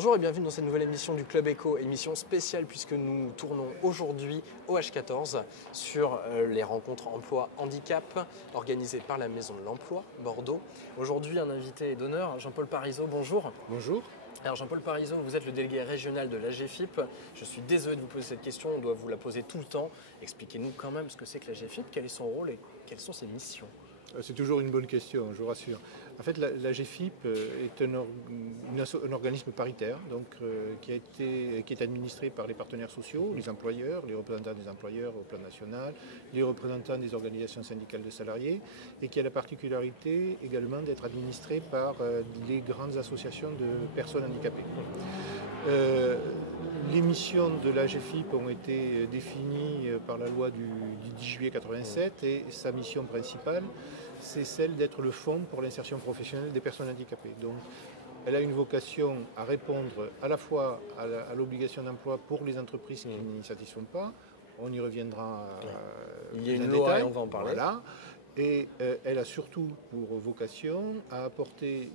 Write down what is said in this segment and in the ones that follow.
Bonjour et bienvenue dans cette nouvelle émission du Club Éco, émission spéciale puisque nous tournons aujourd'hui au H14 sur les rencontres emploi-handicap organisées par la Maison de l'Emploi Bordeaux. Aujourd'hui, un invité d'honneur, Jean-Paul Parisot, bonjour. Bonjour. Alors Jean-Paul Parisot, vous êtes le délégué régional de l'AGFIP. Je suis désolé de vous poser cette question, on doit vous la poser tout le temps. Expliquez-nous quand même ce que c'est que l'AGFIP, quel est son rôle et quelles sont ses missions. C'est toujours une bonne question, je vous rassure. En fait, l'AGFIP est un organisme paritaire donc, qui est administré par les partenaires sociaux, les employeurs, les représentants des employeurs au plan national, les représentants des organisations syndicales de salariés, et qui a la particularité également d'être administré par les grandes associations de personnes handicapées. Les missions de l'AGFIP ont été définies par la loi du 10 juillet 87 et sa mission principale, c'est celle d'être le fonds pour l'insertion professionnelle des personnes handicapées. Donc, elle a une vocation à répondre à la fois à l'obligation d'emploi pour les entreprises qui n'y satisfont pas. On y reviendra Il y a plus une en loi détail. et on va en parler. Voilà. Et elle a surtout pour vocation à apporter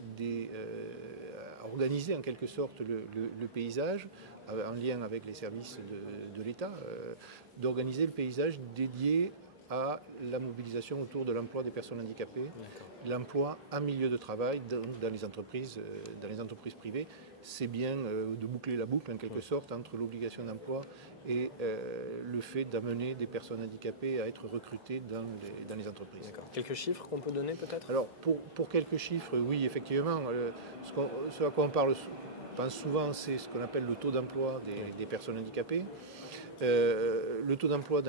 à organiser en quelque sorte le paysage, en lien avec les services de l'État, d'organiser le paysage dédié à la mobilisation autour de l'emploi des personnes handicapées, l'emploi en milieu de travail dans les entreprises privées. C'est bien de boucler la boucle en quelque sorte entre l'obligation d'emploi et le fait d'amener des personnes handicapées à être recrutées dans les entreprises. Quelques chiffres qu'on peut donner peut-être? Alors pour quelques chiffres, oui effectivement, ce à quoi on pense souvent, c'est ce qu'on appelle le taux d'emploi des personnes handicapées. Le taux d'emploi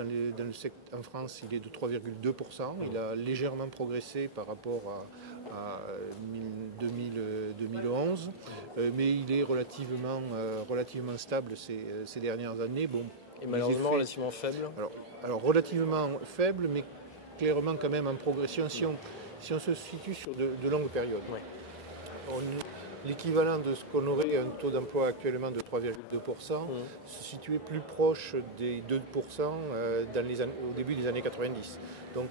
en France, il est de 3,2%. Il a légèrement progressé par rapport à 2011, mais il est relativement stable ces dernières années. Bon, et malheureusement relativement faible. Alors relativement faible, mais clairement quand même en progression si on se situe sur de longues périodes. Ouais. L'équivalent de ce qu'on aurait un taux d'emploi actuellement de 3,2% se situait plus proche des 2% au début des années 90. Donc,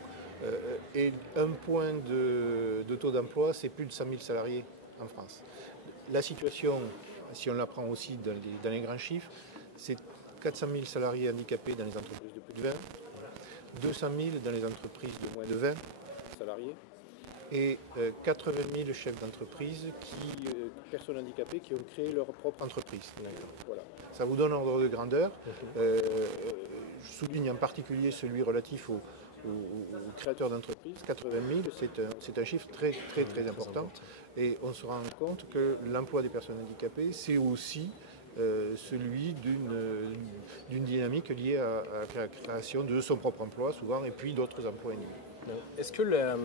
et un point de taux d'emploi, c'est plus de 100 000 salariés en France. La situation, si on la prend aussi dans les grands chiffres, c'est 400 000 salariés handicapés dans les entreprises de plus de 20, 200 000 dans les entreprises de moins de 20 salariés, et 80 000 chefs d'entreprise, personnes handicapées, qui ont créé leur propre entreprise. Voilà. Ça vous donne un ordre de grandeur. Je souligne en particulier celui relatif aux créateurs d'entreprises. 80 000, c'est un chiffre très important. Et on se rend compte que l'emploi des personnes handicapées, c'est aussi celui d'une dynamique liée à la création de son propre emploi, souvent, et puis d'autres emplois animés. Est-ce que la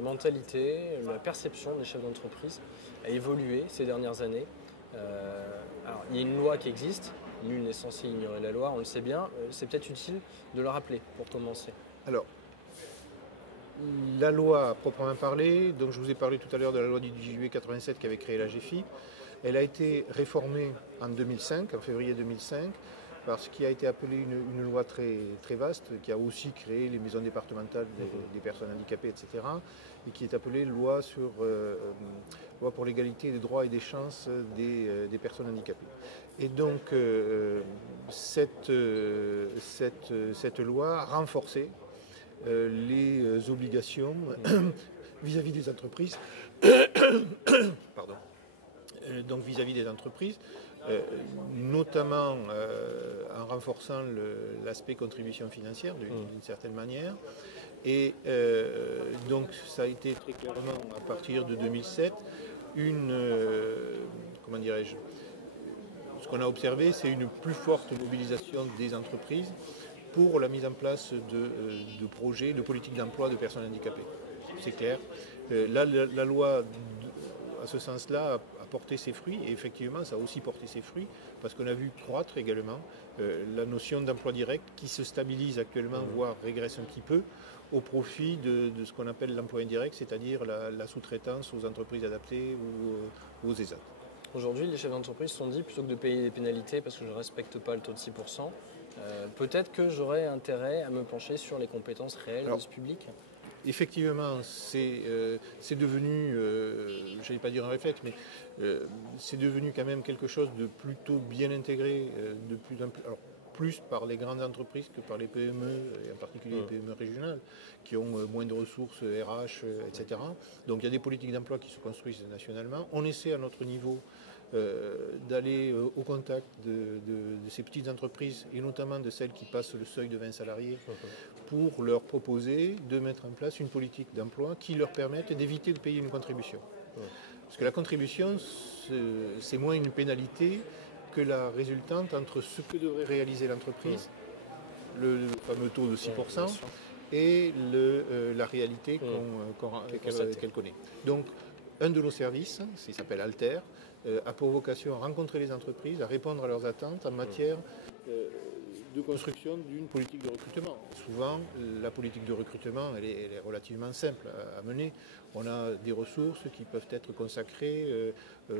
mentalité, la perception des chefs d'entreprise a évolué ces dernières années? Alors, il y a une loi qui existe, nul n'est censé ignorer la loi, on le sait bien. C'est peut-être utile de le rappeler pour commencer. Alors, la loi à proprement parler, donc je vous ai parlé tout à l'heure de la loi du 10 juillet 87 qui avait créé l'AGFIP. Elle a été réformée en 2005, en février 2005, par ce qui a été appelé une loi très vaste, qui a aussi créé les maisons départementales des personnes handicapées, etc., et qui est appelée loi pour l'égalité des droits et des chances des personnes handicapées. Et donc, cette loi a renforcé les obligations vis-à-vis des entreprises, pardon. Donc vis-à-vis des entreprises, notamment en renforçant l'aspect contribution financière d'une certaine manière. Et donc ça a été très clairement à partir de 2007 ce qu'on a observé, c'est une plus forte mobilisation des entreprises pour la mise en place de projets, de politiques d'emploi de personnes handicapées. C'est clair. Là, la loi, à ce sens-là, a porté ses fruits, et effectivement, ça a aussi porté ses fruits, parce qu'on a vu croître également la notion d'emploi direct qui se stabilise actuellement, voire régresse un petit peu, au profit de ce qu'on appelle l'emploi indirect, c'est-à-dire la sous-traitance aux entreprises adaptées ou aux ESAT. Aujourd'hui, les chefs d'entreprise se sont dit, plutôt que de payer des pénalités parce que je ne respecte pas le taux de 6%, peut-être que j'aurais intérêt à me pencher sur les compétences réelles de ce public. effectivement, c'est devenu, je n'allais pas dire un réflexe, mais c'est devenu quand même quelque chose de plutôt bien intégré, de plus en plus, alors, plus par les grandes entreprises que par les PME, et en particulier les PME régionales, qui ont moins de ressources RH, etc. Donc il y a des politiques d'emploi qui se construisent nationalement. On essaie à notre niveau d'aller au contact de ces petites entreprises, et notamment de celles qui passent le seuil de 20 salariés, pour leur proposer de mettre en place une politique d'emploi qui leur permette d'éviter de payer une contribution. Parce que la contribution, c'est moins une pénalité que la résultante entre ce que devrait réaliser l'entreprise, le fameux taux de 6%, et la réalité qu'elle connaît. Donc, un de nos services, il s'appelle Alter, a pour vocation à rencontrer les entreprises, à répondre à leurs attentes en matière de construction d'une politique de recrutement. Souvent, la politique de recrutement, elle est relativement simple à mener. On a des ressources qui peuvent être consacrées au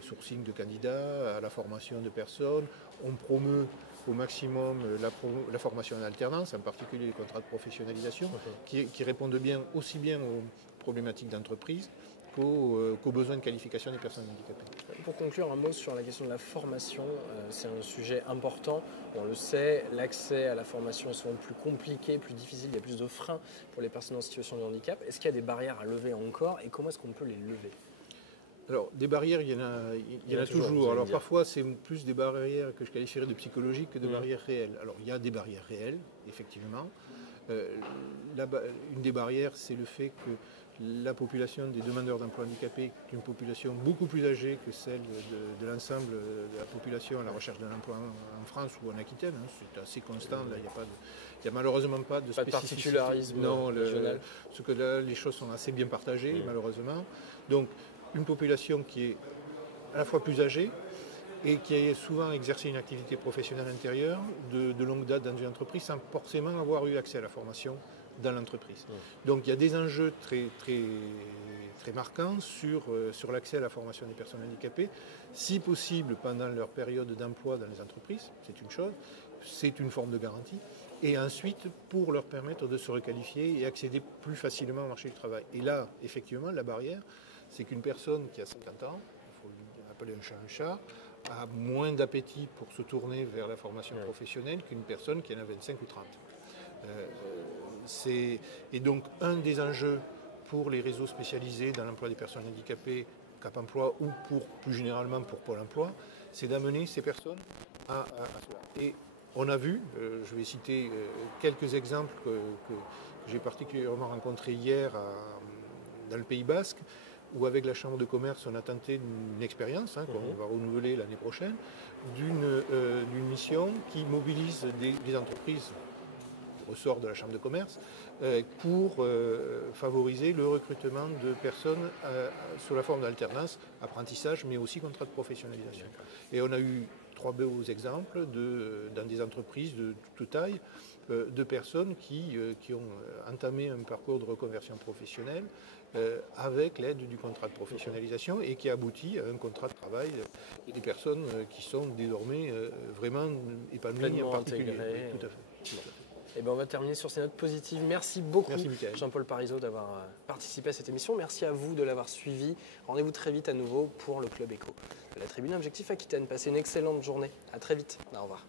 sourcing de candidats, à la formation de personnes. On promeut au maximum la formation en alternance, en particulier les contrats de professionnalisation, qui répondent bien aussi bien aux problématiques d'entreprise qu'aux besoins de qualification des personnes handicapées. Pour conclure, un mot sur la question de la formation. C'est un sujet important. On le sait, l'accès à la formation est souvent plus compliqué, plus difficile. Il y a plus de freins pour les personnes en situation de handicap. Est-ce qu'il y a des barrières à lever encore et comment est-ce qu'on peut les lever ? Alors, des barrières, il y en a toujours. Alors, parfois, c'est plus des barrières que je qualifierais de psychologiques que de barrières réelles. Alors, il y a des barrières réelles, effectivement. Une des barrières, c'est le fait que la population des demandeurs d'emploi handicapés est une population beaucoup plus âgée que celle de l'ensemble de la population à la recherche d'un emploi en France ou en Aquitaine. C'est assez constant. Là, il n'y a malheureusement pas de particularisme régional. Ce que là, les choses sont assez bien partagées, malheureusement. Donc, une population qui est à la fois plus âgée et qui a souvent exercé une activité professionnelle antérieure de longue date dans une entreprise sans forcément avoir eu accès à la formation dans l'entreprise. Donc il y a des enjeux très, très, très marquants sur l'accès à la formation des personnes handicapées, si possible pendant leur période d'emploi dans les entreprises, c'est une chose, c'est une forme de garantie, et ensuite pour leur permettre de se requalifier et accéder plus facilement au marché du travail. Et là, effectivement, la barrière, c'est qu'une personne qui a 50 ans, il faut appeler un chat un chat, a moins d'appétit pour se tourner vers la formation professionnelle qu'une personne qui en a 25 ou 30. Et donc un des enjeux pour les réseaux spécialisés dans l'emploi des personnes handicapées, Cap Emploi ou plus généralement pour Pôle Emploi, c'est d'amener ces personnes à cela. Et on a vu, je vais citer quelques exemples que j'ai particulièrement rencontrés hier dans le Pays Basque, où avec la Chambre de commerce, on a tenté une expérience qu'on va renouveler l'année prochaine, d'une mission qui mobilise des entreprises ressort de la Chambre de commerce pour favoriser le recrutement de personnes sous la forme d'alternance, apprentissage, mais aussi contrat de professionnalisation. Et on a eu 3 beaux exemples dans des entreprises de toute taille, de personnes qui ont entamé un parcours de reconversion professionnelle avec l'aide du contrat de professionnalisation et qui aboutit à un contrat de travail et des personnes qui sont désormais vraiment épanouies en particulier. Tout à fait. Et on va terminer sur ces notes positives. Merci beaucoup Jean-Paul Parisot d'avoir participé à cette émission. Merci à vous de l'avoir suivi. Rendez-vous très vite à nouveau pour le Club Éco de la Tribune Objectif Aquitaine. Passez une excellente journée. À très vite. Au revoir.